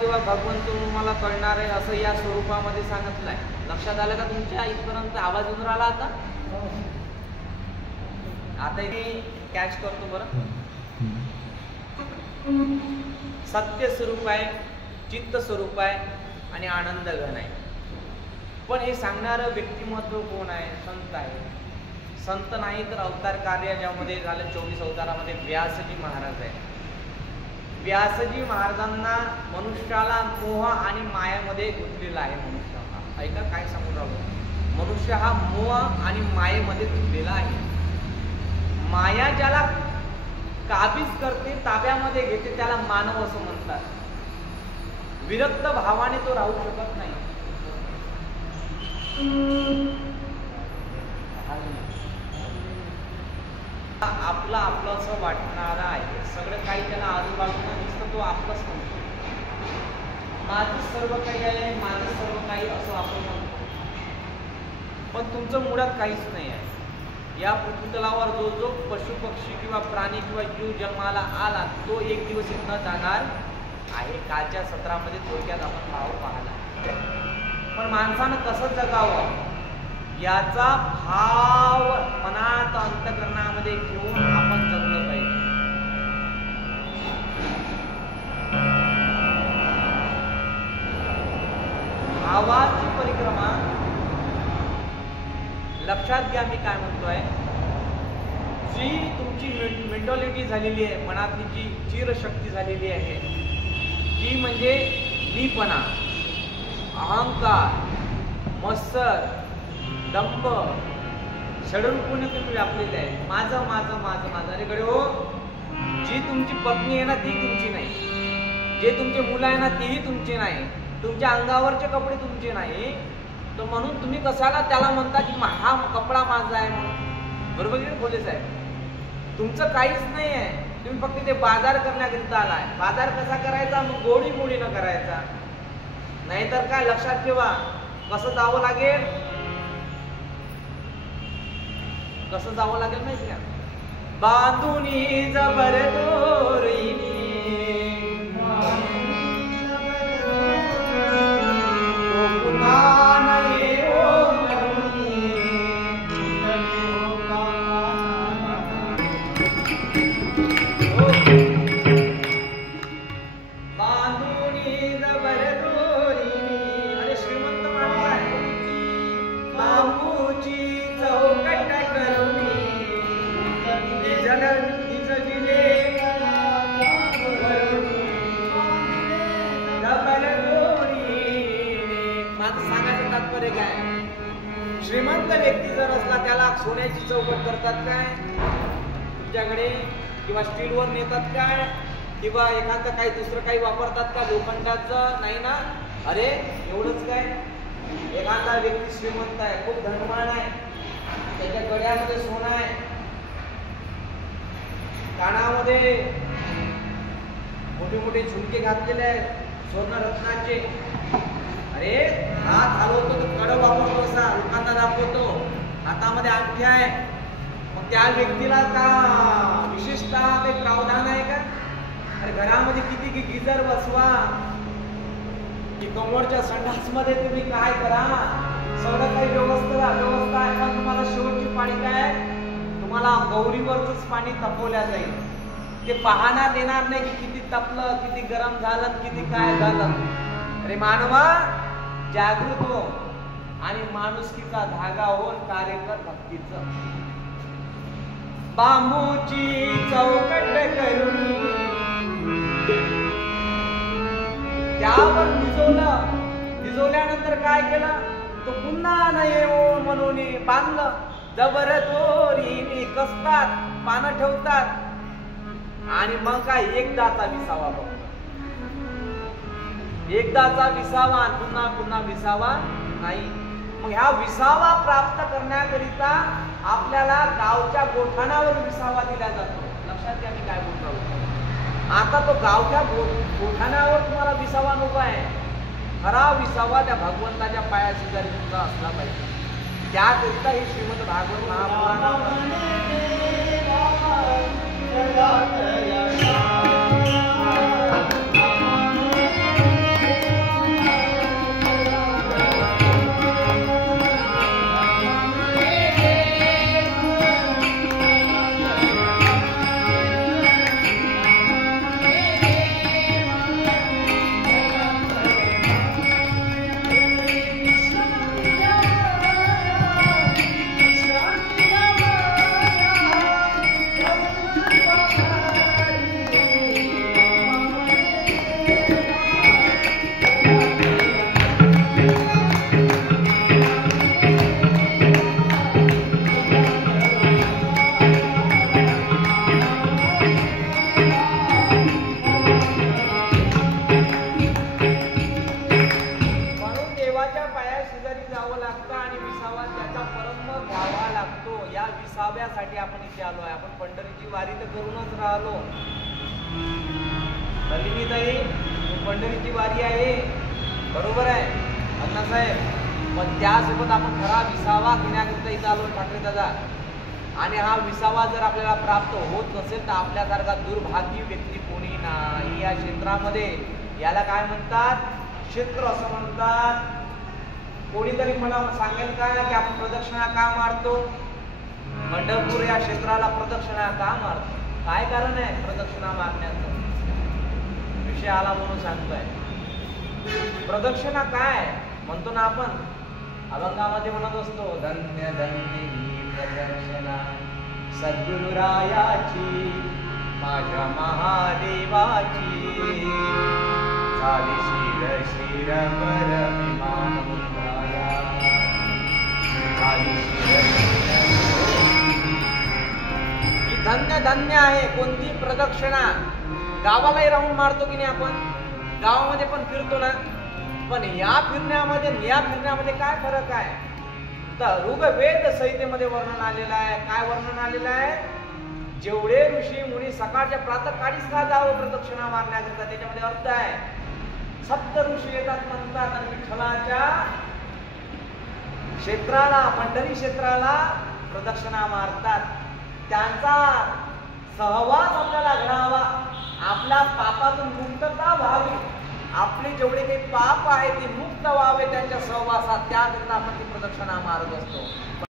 तेव्हा भगवंत तुम्हाला कळणार आहे असं या स्वरूपामध्ये सांगितलं आहे. लक्षात आलं का तुमच्या इथपर्यंत? आवाज येऊन राहिला आता? आता मी कॅच करतो बरं. सत्य स्वरूप आहे, चित्त स्वरूप आहे आणि आनंद घन आहे. पण हे सांगणारं व्यक्तिमत्व कोण आहे? संत आहे. संत नाही तर अवतार कार्य ज्यामध्ये झालं 24 अवतारामध्ये व्यासजी महाराज आहे. व्यासजी महाराजांना मनुष्याला मोह आणि मायेमध्ये गुंतलेला आहे. मनुष्याला ऐका काय सांगू राहिलो, मनुष्य हा मोह आणि मायेमध्ये गुंतलेला आहे. माया ज्याला काबीज करते, ताब्यामध्ये घेते, त्याला मानव असं म्हणतात. विरक्त भावाने तो राहू शकत नाही. आपला आपलं असं वाटणारा आहे. सगळं काही त्याला आजूबाजूला दिसतं, तो आपलंच म्हणतो. माझं सर्व काही आहे, माझं सर्व काही असं आपण म्हणतो. पण तुमचं मुळात काहीच नाही आहे. या पृथ्वीतलावर जो जो पशु पक्षी किंवा प्राणी किंवा जीव जन्माला आला तो एक दिवस इथनं जाणार आहे. कालच्या सत्रामध्ये थोडक्यात आपण भाव पाहला. पण माणसानं कसं जगावं याचा भाव मनात अंतःकरणामध्ये घेऊन आपण जगलं पाहिजे. भावाची परिक्रमा लक्षात घ्या. मी काय म्हणतोय, जी तुमची मेंटॅलिटी झालेली आहे, मनातली जी चिरशक्ती झालेली आहे ती म्हणजे मीपणा, अहंकार, मत्सर, दंभ, षडरूपाने तुम्ही व्यापलेले आहे. माझं माझं माझं माझं. अरे कडे हो, जी तुमची पत्नी आहे ना ती तुमची नाही, जे तुमचे मुलं आहे ना तीही तुमची नाही, तुमच्या अंगावरचे कपडे तुमचे नाही. तर म्हणून तुम्ही कशाला त्याला म्हणता की हा कपडा माझा आहे म्हणून? बरोबर की बोले साहेब? तुमचं काहीच नाही आहे. तुम्ही फक्त ते बाजार करण्याकरिता आलाय. बाजार कसा करायचा? मग गोडी मोडीनं करायचा. नाहीतर काय, लक्षात ठेवा कसं जावं लागेल, कसं जावं लागेल माहिती का? बांधुनी जबर दोरीनी श्रीमंत व्यक्ती जर असला त्याला सोन्याची चौकट करतात काय तुमच्याकडे, किंवा स्टीलवर नेतात काय, किंवा एखादं काही दुसरं काही वापरतात का लोखंडाचं? नाही ना. अरे एवढंच काय, एखादा व्यक्ती श्रीमंत आहे, खूप धनवान आहे, त्याच्या गळ्यामध्ये सोनं आहे, कानामध्ये मोठे मोठे झुमके घातलेले आहेत स्वर्ण रत्नाचे. अरे हात हलवतो तो कडं वापरतो, असा लोकांना दाखवतो, हातामध्ये अंगठी आहे. मग त्या व्यक्तीला का विशेषतः काही प्रावधान आहे का? अरे घरामध्ये किती की गिजर बसवा, की कमोडच्या संडासमध्ये तुम्ही काय करा, सगळं काही व्यवस्था आहे. पण तुम्हाला शेवटची पाणी काय, तुम्हाला गौरीवरच पाणी तपवल्या जाईल. ते पाहण्यात देणार नाही की किती तपलं, किती गरम झालं, किती काय झालं. अरे मानवा जागृत हो आणि माणुसकीचा धागा होऊन कार्य कर भक्तीचं. बांबूची चौकट करून त्यावर भिजवल्यानंतर काय केलं, तो पुन्हा न येऊ म्हणून बांधलं. जबर दोरीने कसतात, पानं ठेवतात आणि मग काय एकदाचा विसावा बघ, एकदाचा विसावा, पुन्हा पुन्हा विसावा नाही. मग ह्या विसावा प्राप्त करण्याकरिता आपल्याला गावच्या गोठाणावर विसावा दिला जातो. लक्षात घ्या मी काय बोलतो. आता तो गावच्या गोठाणावर तुम्हाला विसावा नको आहे. खरा विसावा त्या भगवंताच्या पायाशेजारी तुमचा असला पाहिजे. त्याकरिता हे श्रीमद भागवत महापुराण मारण्यासाठी आपण इथे आलो आहे. आपण पंढरीची वारी तर करूनच राहिलो. नलिनीताई, पंढरीची वारी आहे, बरोबर आहे अण्णासाहेब, पण त्यासोबत आपण खरा विसावा घेण्याकरिता इथं आलो ठाकरे दादा. आणि हा विसावा जर आपल्याला प्राप्त होत नसेल तर आपल्यासारखा दुर्भाग्य व्यक्ती कोणी नाही या क्षेत्रामध्ये. याला काय म्हणतात? क्षेत्र असं म्हणतात. कोणीतरी मला सांगेल का की आपण प्रदक्षिणा का मारतो? पंढरपूर या क्षेत्राला प्रदक्षिणा का मारतो? काय कारण आहे प्रदक्षिणा मारण्याचं? विषय आला म्हणून सांगतोय. प्रदक्षिणा काय म्हणतो ना आपण अभंगामध्ये म्हणत असतो, धन्य धन्य ही प्रदक्षिणा सद्गुरुरायाची माझ्या महादेवाची, झाली शिर शिर परमिमान मुद्राया, झाली शिर ही धन्य धन्य आहे. कोणती प्रदक्षिणा? गावालाही राहून मारतो की नाही आपण? गावामध्ये पण फिरतो ना. पण या फिरण्यामध्ये काय फरक आहे? तर ऋग्वेद संहितेमध्ये वर्णन आलेलं आहे. काय वर्णन आलेलं आहे? जेवढे ऋषी मुनी सकाळच्या प्रातःकाळीच का जावं प्रदक्षिणा मारण्याकरता, त्याच्यामध्ये अर्थ आहे. सप्त ऋषी येतात म्हणतात आणि विठ्ठलाच्या क्षेत्राला, पंढरी क्षेत्राला प्रदक्षिणा मारतात. त्यांचा सहवास आपल्याला घडावा, आपल्या पापातून मुक्तता व्हावी, आपले जेवढे काही पाप आहे ते मुक्त व्हावे त्यांच्या सहवासात, त्याकरिता आपण ती प्रदक्षिणा मारत असतो.